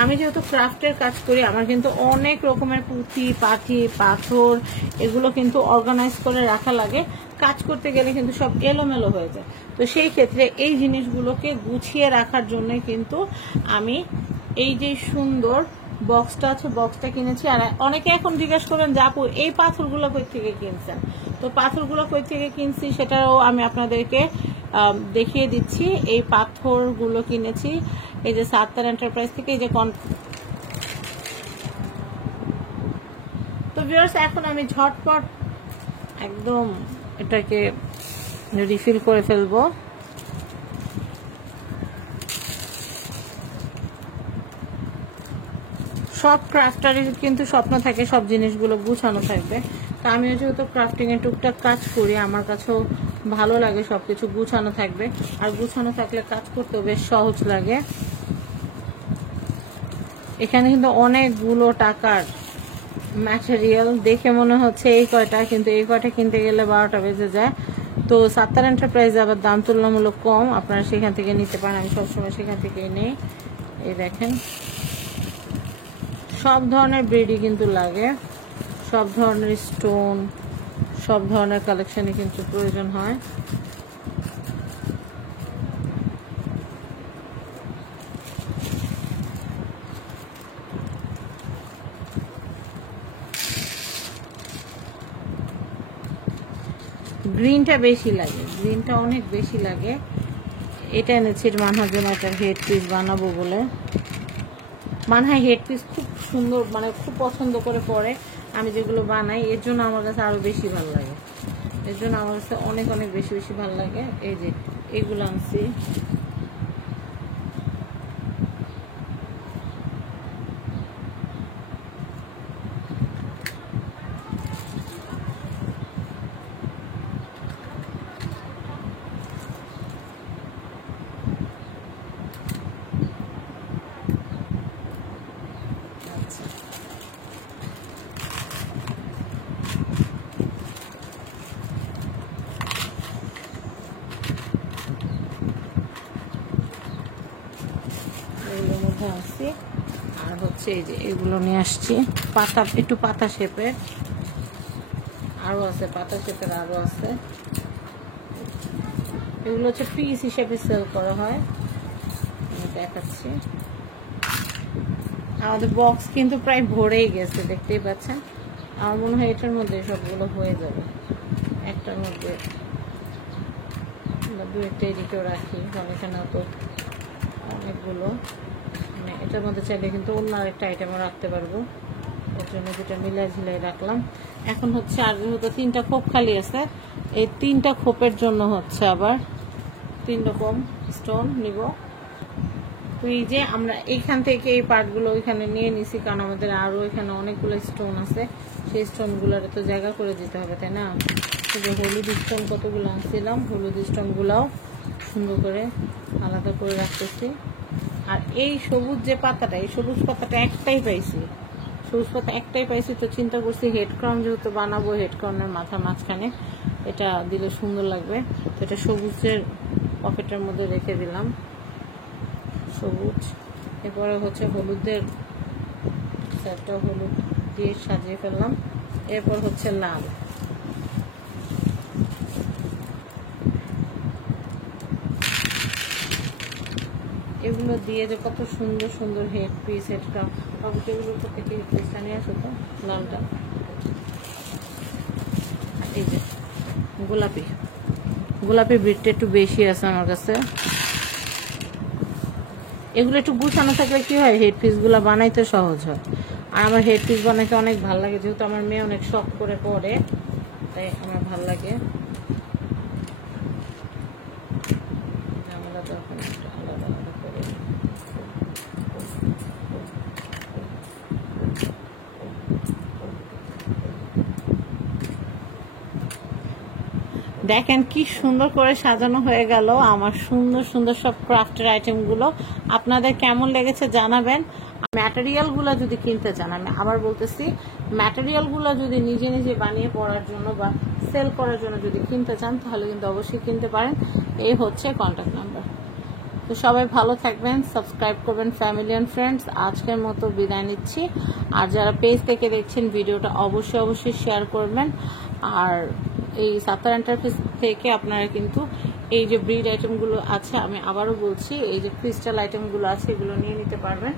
আমি যেহেতু ক্রাফটের কাজ করি, আমার কিন্তু অনেক রকমের পুঁতি পাটি পাথর এগুলো কিন্তু অর্গানাইজ করে রাখা লাগে। কাজ করতে গেলে কিন্তু সব এলোমেলো হয়ে যায়। তো সেই ক্ষেত্রে এই জিনিসগুলোকে গুছিয়ে রাখার জন্য কিন্তু আমি এই যে সুন্দর বক্সটা আছে, বক্সটা কিনেছি। আর অনেকে এখন জিজ্ঞেস করেন যে আপু এই পাথরগুলো কই থেকে কিনছেন। তো পাথরগুলো কই থেকে কিনছি সেটাও আমি আপনাদেরকে দেখিয়ে দিচ্ছি। এই পাথরগুলো কিনেছি এই যে সাত্তার এন্টারপ্রাইজ থেকে। এই যে তো ভিউয়ার্স, এখন আমি ঝটপট একদম এটাকে রিফিল করে ফেলবো। সব ক্রাফটারের কিন্তু স্বপ্ন থাকে সব জিনিসগুলো গুছানো থাকবে। তা আমিও যেহেতু ক্রাফটিং এর টুকটাক কাজ করি, আমার কাছেও ভালো লাগে সবকিছু গুছানো থাকবে। আর গুছানো থাকলে কাজ করতেও বেশ সহজ লাগে। এখানে কিন্তু অনেকগুলো টাকার ম্যাটেরিয়াল, দেখে মনে হচ্ছে এই কয়টা, কিন্তু এই কয়টা কিনতে গেলে 12টা বেজে যায়। তো সাত্তার এন্টারপ্রাইজে আবার দাম তুলনামূলক কম, আপনারা সেখান থেকে নিতে পারেন। আমি সবসময় সেখান থেকেই নেই। এই দেখেন সব ধরনের ব্রেডই কিন্তু লাগে, সব ধরনের স্টোন, সব ধরনের কালেকশনই কিন্তু প্রয়োজন হয়। গ্রিনটা বেশি লাগে, গ্রিনটা অনেক বেশি লাগে। এটা এনেছি মানহার জন্য একটা হেড পিস বানাবো বলে। মানহা হেড পিস খুব সুন্দর, মানে খুব পছন্দ করে পরে আমি যেগুলো বানাই, এর জন্য আমার কাছে আরো বেশি ভালো লাগে। এর জন্য আমার কাছে অনেক অনেক বেশি বেশি ভালো লাগে। এই যে এগুলো আনছি। এগুলোর মধ্যে আসছি। আর হচ্ছে এই যে এগুলো নিয়ে আসছি পাতা, একটু পাতা শেপের আরো আছে, পাতা শেপের আরো আছে। এগুলো হচ্ছে পিস হিসেবে সেল করা হয়। আমি দেখাচ্ছি। আমাদের বক্স কিন্তু প্রায় ভরেই গেছে, দেখতেই পাচ্ছেন। আমার মনে হয় এটার মধ্যে সবগুলো হয়ে যাবে। একটার মধ্যে দু একটা এদিকেও রাখি, কারণ এখানেও তো অনেকগুলো, মানে এটার মধ্যে চাইলে কিন্তু অন্য আরেকটা আইটেমও রাখতে পারবো। এর জন্য দুটা মিলাই ঝিলাই রাখলাম। এখন হচ্ছে আর যেহেতু 3টা খোপ খালি আছে, এই 3টা খোপের জন্য হচ্ছে আবার 3 রকম স্টোন নিব। তো এই যে আমরা এইখান থেকে এই পার্টগুলো ওইখানে নিয়ে নিছি, কারণ আমাদের আরো এখানে অনেকগুলো স্টোন আছে, সেই স্টোনগুলোর তো জায়গা করে দিতে হবে, তাই না? যে হলুদ স্টোন কতগুলো আনছিলাম, হলুদ স্টোনগুলাও সুন্দর করে আলাদা করে রাখতেছি। আর এই সবুজ যে পাতাটা, এই সবুজ পাতাটা একটাই পাইছি, সবুজ পাতা একটাই পাইছি। তো চিন্তা করছি হেড ক্রাউন যেহেতু বানাবো, হেড ক্রাউনের মাথার মাঝখানে এটা দিলে সুন্দর লাগবে। তো এটা সবুজের পকেটের মধ্যে রেখে দিলাম, সবুজ। এরপরে হচ্ছে হলুদের একটা হলুদ দিয়ে সাজিয়ে ফেললাম। এরপর হচ্ছে লাল। এগুলো দিয়ে যে কত সুন্দর সুন্দর হেড পিস, হেডটা এগুলোর থেকে হেড পিসটা নিয়ে আসো তো, লালটা। এই যে গোলাপি, গোলাপি ব্রিডটা একটু বেশি আছে আমার কাছে। এগুলো একটু গুছানো থাকলে কি হয়, হেড পিসগুলো বানাইতে সহজ হয়। আর আমার হেড পিস বানাইতে অনেক ভালো লাগে, যেহেতু আমার মেয়ে অনেক শখ করে পরে, তাই আমার ভালো লাগে। ঝামেলা তখন আলাদা আলাদা করে দেখেন কি সুন্দর করে সাজানো হয়ে গেল আমার সুন্দর সুন্দর সব ক্রাফটের আইটেমগুলো। আপনাদের কেমন লেগেছে জানাবেন। ম্যাটেরিয়ালগুলো যদি কিনতে চান, আমি আবার বলতেছি, ম্যাটেরিয়ালগুলো যদি নিজে নিজে বানিয়ে পড়ার জন্য বা সেল করার জন্য যদি কিনতে চান, তাহলে কিন্তু অবশ্যই কিনতে পারেন। এই হচ্ছে কন্ট্যাক্ট নাম্বার। তো সবাই ভালো থাকবেন, সাবস্ক্রাইব করবেন ফ্যামিলি অ্যান্ড ফ্রেন্ডস। আজকের মতো বিদায় নিচ্ছি। আর যারা পেজ থেকে দেখছেন ভিডিওটা অবশ্যই শেয়ার করবেন। আর এই সাত্তার এন্টারপ্রাইজ থেকে আপনারা কিন্তু এই যে ব্রিড আইটেমগুলো আছে, আমি আবারও বলছি, এই যে ক্রিস্টাল আইটেমগুলো আছে এগুলো নিয়ে নিতে পারবেন।